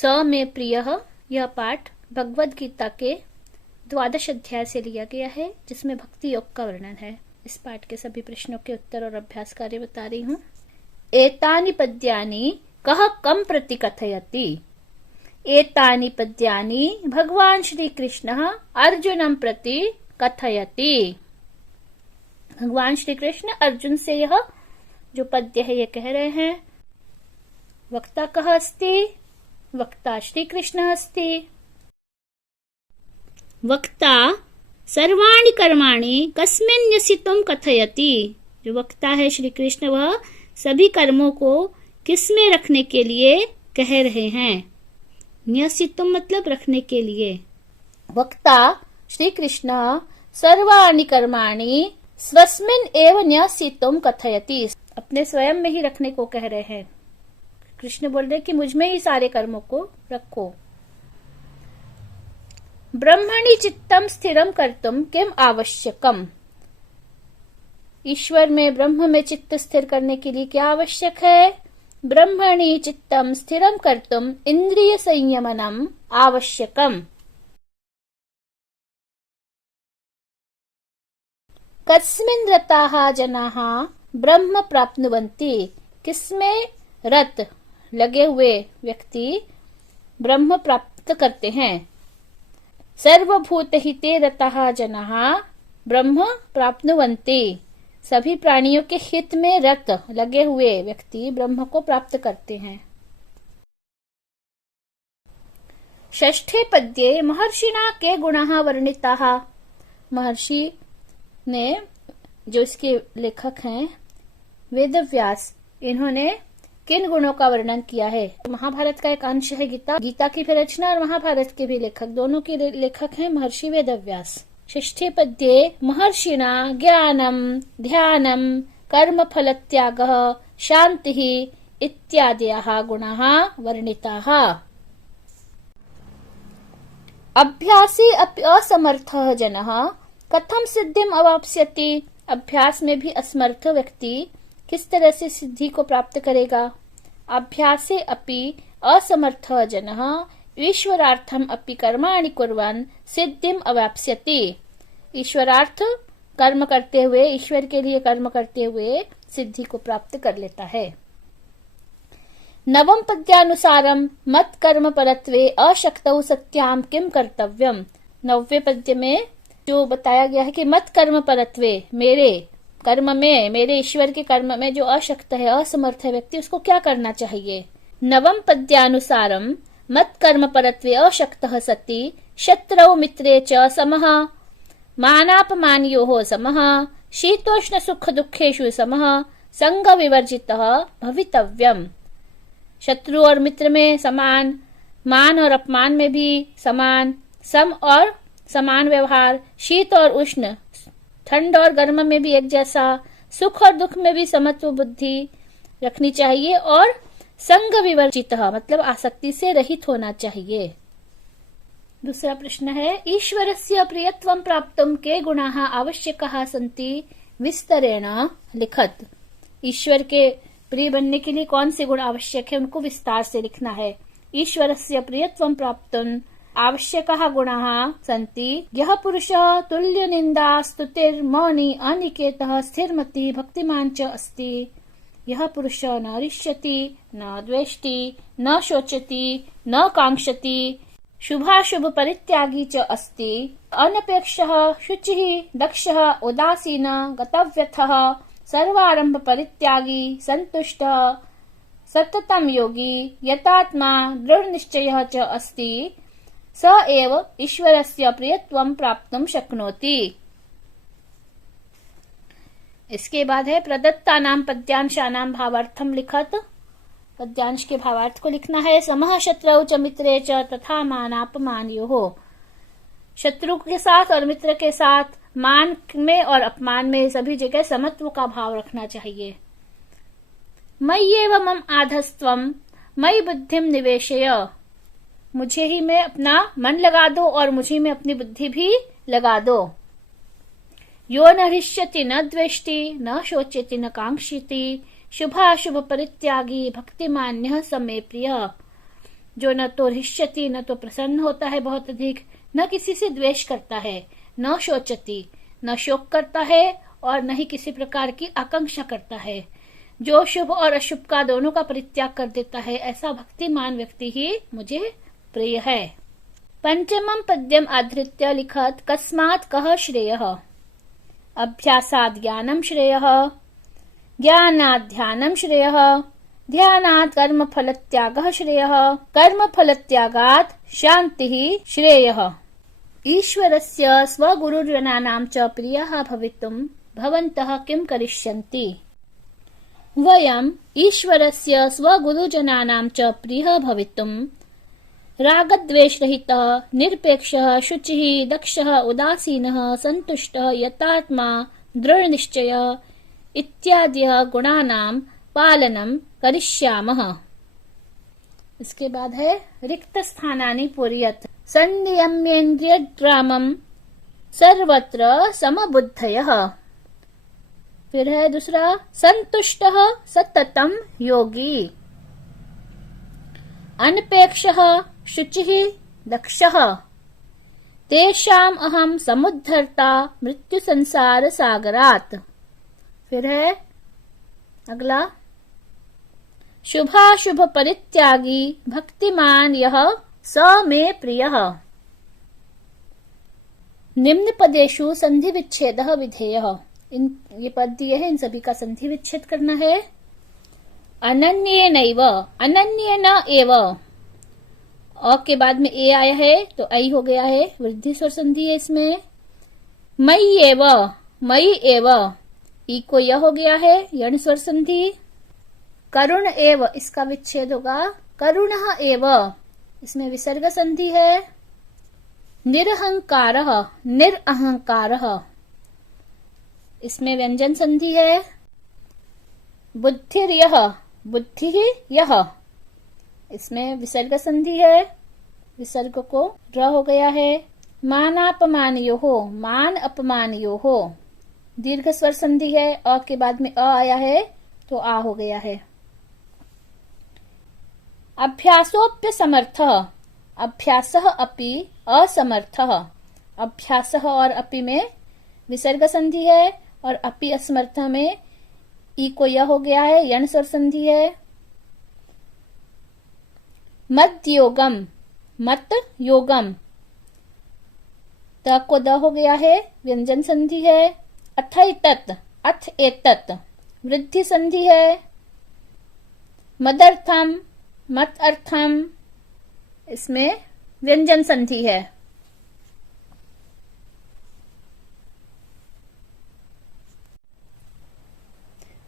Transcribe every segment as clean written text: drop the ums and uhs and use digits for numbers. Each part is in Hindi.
स में प्रियः, यह पाठ भगवद गीता के 12 अध्याय से लिया गया है, जिसमें भक्ति योग का वर्णन है। इस पाठ के सभी प्रश्नों के उत्तर और अभ्यास कार्य बता रही हूँ। एतानि पद्यानि कः कं प्रति कथयति। एतानि पद्यानि भगवान श्री कृष्णः अर्जुनं प्रति कथयति। भगवान श्री कृष्ण अर्जुन से यह जो पद्य है ये कह रहे हैं। वक्ता कः अस्ति? वक्ता श्री कृष्ण अस्ति। वक्ता सर्वाणि कर्माणि कस्मिन् न्यसितुं कथयति। जो वक्ता है श्री कृष्ण, वह सभी कर्मों को किसमें रखने के लिए कह रहे हैं। न्यसितुं मतलब रखने के लिए। वक्ता श्री कृष्ण सर्वाणि कर्माणि स्वस्मिन् एव न्यसितुं कथयति। अपने स्वयं में ही रखने को कह रहे हैं। कृष्ण बोल रहे कि मुझ में ही सारे कर्मों को रखो। ब्रह्मणि चित्तम स्थिरम कर्तुम किम आवश्यकम। ईश्वर में, ब्रह्म में चित्त स्थिर करने के लिए क्या आवश्यक है? ब्रह्मणि चित्तम स्थिरम कर्तुम इंद्रिय संयमनम आवश्यकम। कस्मिन् रताः जनाः ब्रह्म प्राप्नुवन्ति। किसमें रत लगे हुए व्यक्ति ब्रह्म प्राप्त करते हैं। सर्वभूतहिते रताः जनाः ब्रह्म प्राप्नुवन्ति। सभी प्राणियों के हित में रत लगे हुए व्यक्ति ब्रह्म को प्राप्त करते हैं। षष्ठे पद्ये महर्षिणा के गुणाः वर्णिताः। महर्षि ने, जो इसके लेखक हैं वेदव्यास, इन्होंने किन गुणों का वर्णन किया है। महाभारत का एक अंश है गीता। गीता की भी रचना और महाभारत के भी लेखक, दोनों के लेखक हैं महर्षि वेदव्यास। षष्ठे पद्ये महर्षिणा ज्ञानम ध्यानम कर्म फल त्यागः शांतिः इत्यादयः गुणाः वर्णिताः। अभ्यासी अपि असमर्थः जनः कथम सिद्धिम अवाप्स्यति। अभ्यास में भी असमर्थ व्यक्ति किस तरह से सिद्धि को प्राप्त करेगा। अभ्यासे अपि असमर्थः जनः ईश्वरार्थम अपि कर्माणि कुर्वन् सिद्धिम अवाप्स्यति। ईश्वरार्थ कर्म करते हुए, ईश्वर के लिए कर्म करते हुए सिद्धि को प्राप्त कर लेता है। नवम पद्यानुसारम मत कर्म परत्वे अशक्तौ सत्याम किम कर्तव्यम। 9वें पद्य में जो बताया गया है कि मत कर्म परत्वे, मेरे कर्म में, मेरे ईश्वर के कर्म में जो अशक्त है, असमर्थ है व्यक्ति, उसको क्या करना चाहिए। नवम पद्यानुसारम मत कर्म परत्वे अशक्तः सति शत्रौ मित्रे च समः मानापमानयोः समः शीतोष्ण सुख दुखेषु समः संग विवर्जितः भवितव्यम। शत्रु और मित्र में समान, मान और अपमान में भी समान, सम और समान व्यवहार, शीत और उष्ण, ठंड और गर्म में भी एक जैसा, सुख और दुख में भी समत्व बुद्धि रखनी चाहिए, और संग विवर्जितः मतलब आसक्ति से रहित होना चाहिए। दूसरा प्रश्न है, ईश्वरस्य प्रियत्वं प्राप्तुं के गुणाः आवश्यकाः सन्ति विस्तरेण लिखत। ईश्वर के प्रिय बनने के लिए कौन से गुण आवश्यक है, उनको विस्तार से लिखना है। ईश्वरस्य प्रियत्वं प्राप्तुं आवश्यकाः गुणाः सन्ति। यः पुरुषः तुल्य निंदा स्तुतिर्मौनी अनिकेतः स्थिरमति भक्तिमान् च अस्ति। यः पुरुषः न रिष्यति न द्वेष्टि न शोचति न कांक्षति शुभाशुभ परित्यागी च अस्ति। अनपेक्षः शुचिः दक्षः उदासीनः गतव्यथः सर्वारंभ परित्यागी संतुष्टः सततं योगी यतात्मा दृढ़ निश्चयः च अस्ति। स एव ईश्वरस्य प्रियत्वं प्राप्तुं शक्नोति। इसके बाद है प्रदत्तानां पद्यांशानां भावार्थं लिखत। पद्यांश के भावार्थ को लिखना है। समः शत्रौ च मित्रे च तथा मानापमानयोः। शत्रु के साथ और मित्र के साथ मान में और अपमान में सभी जगह समत्व का भाव रखना चाहिए। मय्येव मम आधस्त्वं मयि बुद्धिम निवेशय। मुझे ही में अपना मन लगा दो और मुझे में अपनी बुद्धि भी लगा दो। यो न हृष्यति न द्वेष्टि न शोच्यति न कांक्षति शुभाशुभ परित्यागी भक्तिमान्यः स मे प्रियः। जो न तो हृष्यति न तो प्रसन्न होता है बहुत अधिक, न किसी से द्वेष करता है, न शोचति न शोक करता है और न ही किसी प्रकार की आकांक्षा करता है, जो शुभ और अशुभ का दोनों का परित्याग कर देता है, ऐसा भक्तिमान व्यक्ति ही मुझे प्रिय है। पंचमं पद्यम आधृत्य लिखत कस्मात् कः श्रेयः। अभ्यासाद् ज्ञानं श्रेयः, ज्ञानाद् ध्यानं श्रेयः, ध्यानात् कर्मफलत्यागः श्रेयः, कर्मफलत्यागात् शान्तिः श्रेयः। ईश्वरस्य स्वगुरुजनानां च प्रियाः भवितुं भवन्तः किं करिष्यन्ति। वयम् ईश्वरस्य स्वगुरुजनानां च प्रियः भवितुं रागद्वेषरहितः, निरपेक्षः, शुचिः, दक्षः, उदासीनः, सन्तुष्टः, यतात्मा, दृढ़निश्चयः इत्यादि गुणानां पालनं करिष्यामः। इसके बाद है रिक्त स्थानानि पूरयत संयम्येन्द्रियग्रामं सर्वत्र समबुद्धयः। फिर है दूसरा संतुष्टः सततं योगी, अनपेक्षः, शुचिः, दक्षः, तेषाम् अहं समुद्धर्ता मृत्यु संसार सागरात्। फिर है अगला शुभाशुभ परित्यागी भक्तिमान यह स मे प्रियः। निम्न पदेषु संधि विच्छेदः विधेयः। ये पद दिए हैं, इन सभी का संधि विच्छेद करना है। अनन्येनैव, अनन्य न एव, अ के बाद में ए आया है तो आई हो गया है, वृद्धि स्वर संधि है इसमें। मयि एव, मयि एव, ई को य हो गया है, यण स्वर संधि। करुण एव, इसका विच्छेद होगा करुणः एव, इसमें विसर्ग संधि है। निरहंकारः, निरअहंकारः, इसमें व्यंजन संधि है। बुद्धिर्यः, बुद्धि यह, इसमें विसर्ग संधि है, विसर्ग को र हो गया है। मानापमानयोः, मान अपमानयोः, दीर्घ स्वर संधि है, अ के बाद में अ आया है तो आ हो गया है। अभ्यासोप्यसमर्थः, अभ्यासः अपि असमर्थः, अभ्यासः और अपि में विसर्ग संधि है और अपि असमर्थ में ई को यह हो गया है, यण स्वर संधि है। मद योगम, मत योगम, त को द हो गया है, व्यंजन संधि है। अथ एतत्, अथ एतत्, वृद्धि संधि है। मदर्थम, मत अर्थम, इसमें व्यंजन संधि है।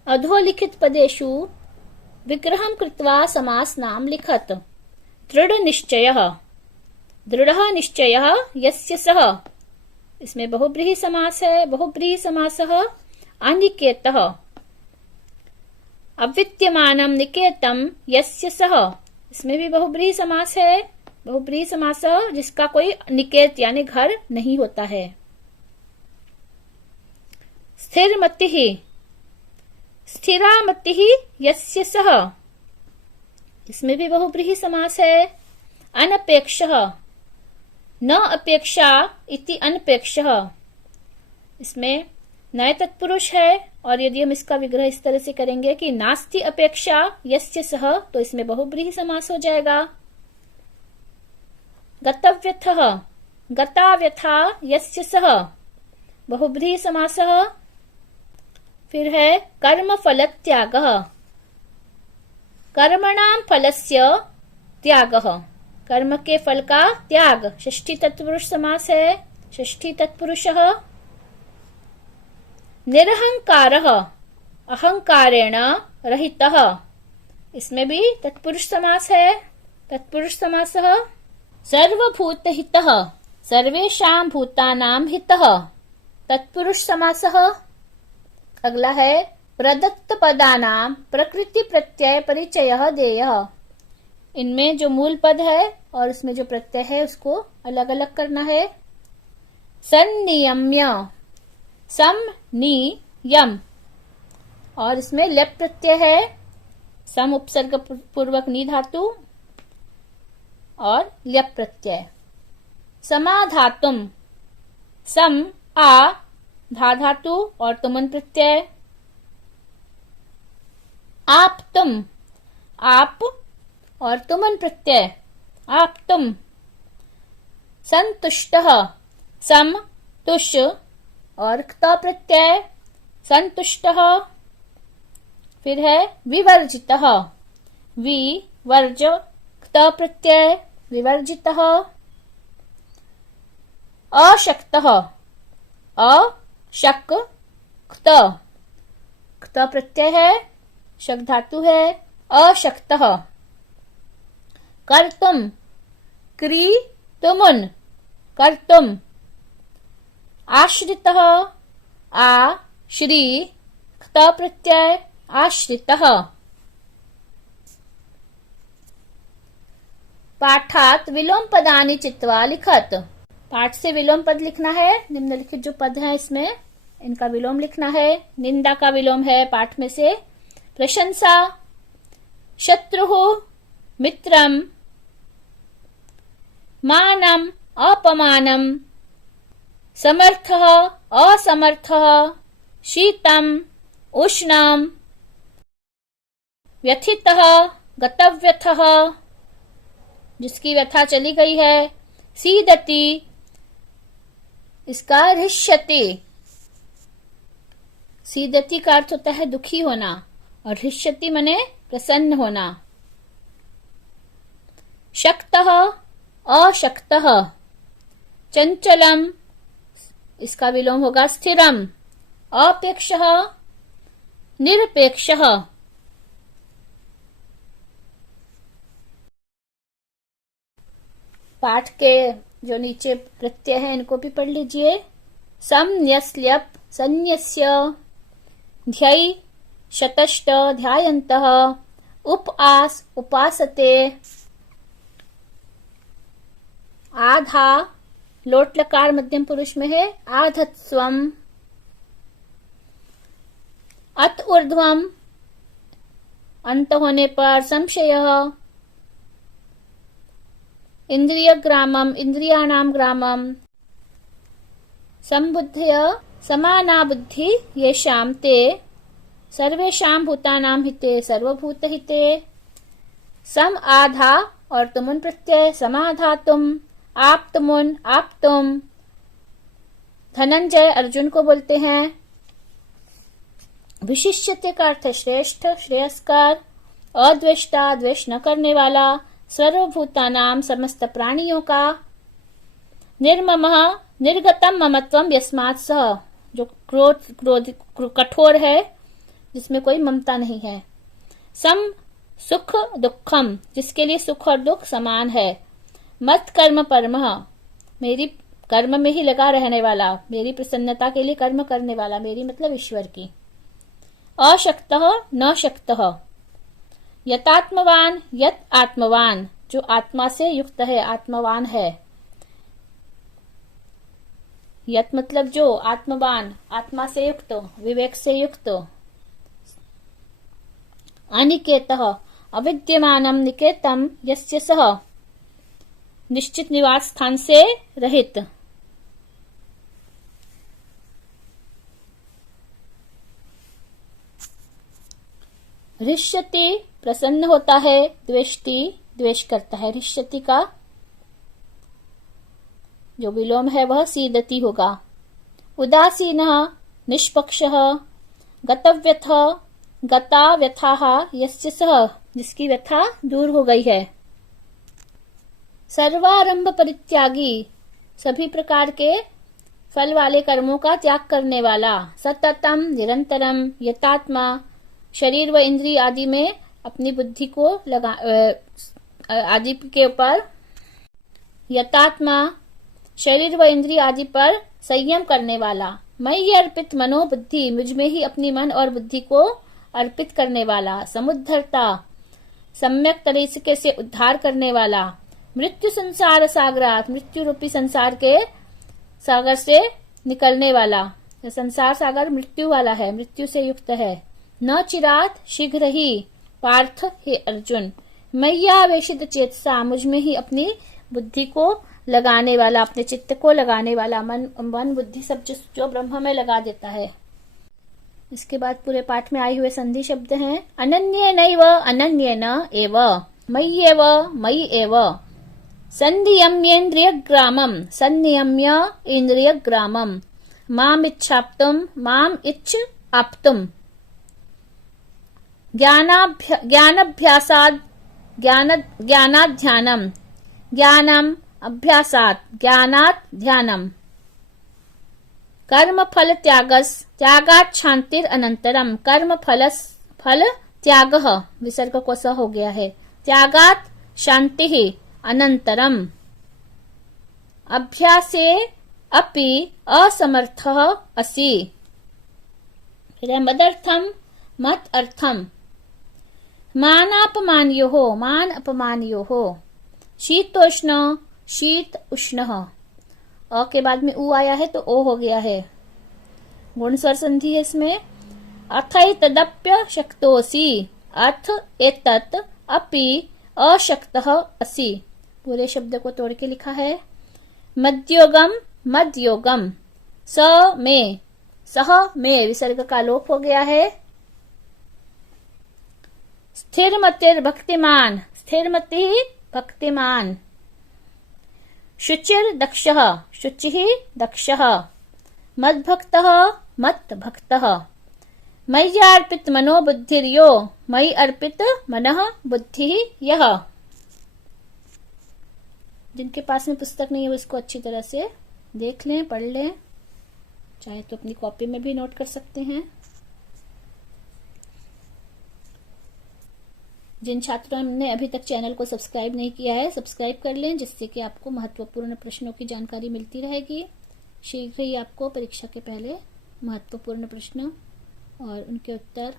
अधोलिखित पदेषु विग्रहं कृत्वा समास नाम लिखत। दृढ़ निश्चयः, दृढ़ निश्चयः यस्य सः, इसमें बहुब्रीहि समास है, बहुब्रीहि समासः। अनिकेतः, अविद्यमानं निकेतम यस्य सः, इसमें भी बहुब्रीहि समास है, बहुब्रीहि समास जिसका कोई निकेत यानी घर नहीं होता है। स्थिरमतिः, स्थिरामतिः यस्य सः, इसमें भी बहुब्रीहि समास है। अनपेक्षः, न अपेक्षा इति अनपेक्षः, इसमें नए तत्पुरुष है और यदि हम इसका विग्रह इस तरह से करेंगे कि नास्ति अपेक्षा यस्य सः, तो इसमें बहुब्रीहि समास हो जाएगा। गतव्यथः, गताव्यथा यस्य सः, बहुब्रीहि समासः। फिर है कर्म फल त्यागः, कर्मणां फलस्य त्यागः, कर्म के फल का त्याग, षष्ठी तत्पुरुष समास है, षष्ठी तत्पुरुषः। निरहंकारः, अहंकारेण रहितः, इसमें भी तत्पुरुष समास है, तत्पुरुष समासः। सर्वभूतहितः, सर्वेषां भूतानां हितः, तत्पुरुष समासः। अगला है प्रदत्त पदानां प्रकृति प्रत्यय परिचयः देयः। इनमें जो मूल पद है और इसमें जो प्रत्यय है उसको अलग अलग करना है। संनियम्य, सम नि यम, और इसमें लेप प्रत्यय है, सम उपसर्ग पूर्वक नी धातु, और ल्यप प्रत्यय। समाधातुम, सम आ धा धातु और तुमन प्रत्यय। आप तुम, आप और तुमन प्रत्यय, आप तुम। संतुष्टः, सम तुष और क्त प्रत्यय, संतुष्टः। फिर है विवर्जितः, वि वर्ज क्त प्रत्यय, विवर्जितः। अशक्तः, अशक क्त, क्त प्रत्यय है, शक धातु है, अशक्तः। कर्तुम, क्री तुमुन, कर्तुम। आश्रितः, आ श्री क्त प्रत्यय, आश्रितः। पाठात विलोम पदानि चित्वा लिखत, पाठ से विलोम पद लिखना है। निम्नलिखित जो पद है इसमें इनका विलोम लिखना है। निंदा का विलोम है पाठ में से प्रशंसा, शत्रु, मित्रम, मानम, अपमानम, समर्थः, असमर्थः, शीतम, उष्णम, व्यथितः, गतव्यथः, जिसकी व्यथा चली गई है। सीदति, इसका हृष्यति, सीदति का अर्थ होता है दुखी होना और हृष्यति मने प्रसन्न होना। शक्तः, अशक्तः, चंचलम, इसका विलोम होगा स्थिरम। अपेक्षः, निरपेक्षः। पाठ के जो नीचे प्रत्यय है इनको भी पढ़ लीजिए। संन्यस्ल्यप, संन्यस्य, ध्यै, शतष्ट, ध्यायन्तः, उपआस, उपासते। आधा, लोट लकार मध्यम पुरुष में है, आधत्स्वम। अत ऊर्ध्वम, अंत होने पर संशयः। इंद्रिय ग्रामम, इंद्रियाणाम ग्रामम। संबुद्धय, समाना बुद्धि येषां ते सर्वेषां भूतानां हिते सर्वभूत हिते। सम आधा और तुमुन प्रत्यय, समाधातुम, आप तुमुन, आप तुम। धनंजय अर्जुन को बोलते हैं। विशिष्यते का अर्थ श्रेष्ठ, श्रेयस्कार। अद्वेष्टा, द्वेष न करने वाला। सर्वभूतानाम, समस्त प्राणियों का। निर्ममः, निर्गतम ममत्वम यस्मात् सः, जो क्रोध कठोर है जिसमें कोई ममता नहीं है। सम सुख दुखम, जिसके लिए सुख और दुख समान है। मत कर्म परमः, मेरी कर्म में ही लगा रहने वाला, मेरी प्रसन्नता के लिए कर्म करने वाला, मेरी मतलब ईश्वर की। अशक्तः, न शक्तः। यतात्मवान, यत आत्मवान, जो आत्मा से युक्त है, आत्मवान है। यत मतलब जो, आत्मवान, आत्मा से युक्त, विवेक से युक्त। अनिकेतः, अविद्यमानम निकेतम यस्य सः, निश्चित निवास स्थान से रहित। हृष्यति, प्रसन्न होता है। द्वेष्टि, द्वेष करता है। हृष्यति का जो विलोम है वह सीदति होगा। उदासीनः, निष्पक्षः। गतव्यथः, गता व्यथाः यस्य सः, जिसकी व्यथा दूर हो गई है। सर्वारंभ परित्यागी, सभी प्रकार के फल वाले कर्मों का त्याग करने वाला। सततम, निरंतरम। यतात्मा, शरीर व इंद्रिय आदि में अपनी बुद्धि को आदि के ऊपर। यतात्मा, शरीर व इंद्रिय आदि पर संयम करने वाला। मयि अर्पित मनोबुद्धि, मुझ में ही अपनी मन और बुद्धि को अर्पित करने वाला। समुद्धरता, सम्यक तरीके से उद्धार करने वाला। मृत्यु संसार सागरात, मृत्यु रूपी संसार के सागर से निकलने वाला। संसार सागर मृत्यु वाला है, मृत्यु से युक्त है। न चिरात, शीघ्र ही। पार्थ, हे अर्जुन। मय्यावेशित चेतसा, मुझ में ही अपनी बुद्धि को लगाने वाला, अपने चित्त को लगाने वाला, मन बुद्धि सब जो ब्रह्म में लगा देता है। इसके बाद पूरे पाठ में आए हुए संधि शब्द हैं। अनन्येनैव अनन्येन एव, मय्येव मयि एव, संनियम्येन्द्रियग्रामम् संनियम्य इन्द्रियग्रामम्, माम इच्छाप्तुम् माम इच्छ आप्तुम्, ज्ञानाभ्यासात् ज्ञानात् ध्यानम्, ज्ञानम् अभ्यासात् ज्ञानात् ध्यानम्, कर्म फल त्यागात् शांतिर अनंतरम, कर्म फल त्यागः विसर्ग को स हो गया है, त्यागात् शांति अनंतरम, अभ्यासे अपि असमर्थः असि, फिर मदर्थम मत अर्थम, मानापमानयोः मान अपमानयोः, शीतोष्ण शीत उष्णः, अ के बाद में उ आया है तो ओ हो गया है, गुण स्वर संधि है इसमें। अथैतदप्य शक्तोऽसि, अथ एतत् अपि अशक्तः असि, पूरे शब्द को तोड़ के लिखा है। मद्योगम मद्योगम, स में सह में विसर्ग का लोप हो गया है। स्थिरमतिर भक्तिमान, स्थिरमति भक्तिमान, शुचिर दक्षः शुचिः दक्षः, मद्भक्तः मद्भक्तः, मय्यार्पित मनो बुद्धिर्यो, मयि अर्पित मनः बुद्धि यह। जिनके पास में पुस्तक नहीं है वो इसको अच्छी तरह से देख लें, पढ़ लें, चाहे तो अपनी कॉपी में भी नोट कर सकते हैं। जिन छात्रों ने अभी तक चैनल को सब्सक्राइब नहीं किया है, सब्सक्राइब कर लें, जिससे कि आपको महत्वपूर्ण प्रश्नों की जानकारी मिलती रहेगी। शीघ्र ही आपको परीक्षा के पहले महत्वपूर्ण प्रश्न और उनके उत्तर,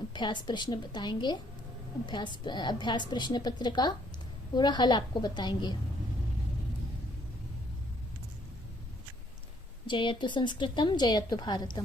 अभ्यास प्रश्न बताएंगे। अभ्यास प्रश्न पत्र का पूरा हल आपको बताएंगे। जयतु संस्कृतम जयतु भारतम।